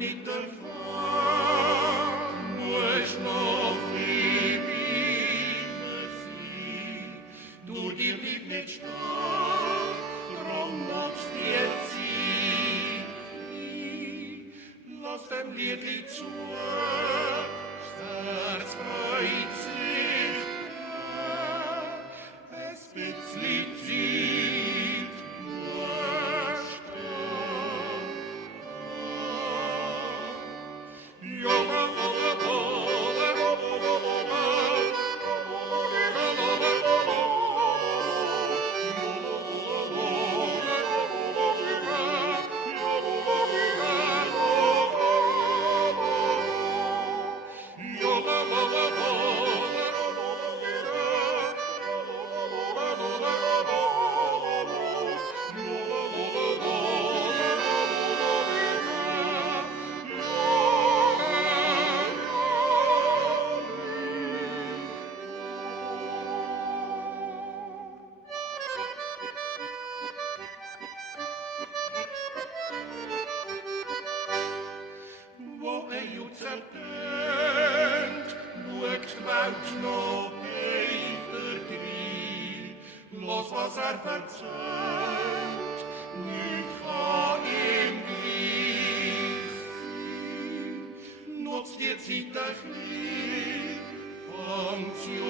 nicht davon, musst noch wie immer sein. Du dir blieb nicht stark, drum nutzt dir Zeit. Lass dem Liedli zu, das freut sich, es bitzli Zeit, musst du. Wo Jut zertönt, schaut die Welt noch hinterdrein. Los, was verzeiht, nicht kann ihm gleich sein. Nutzt die Zeit ein bisschen, fangt sie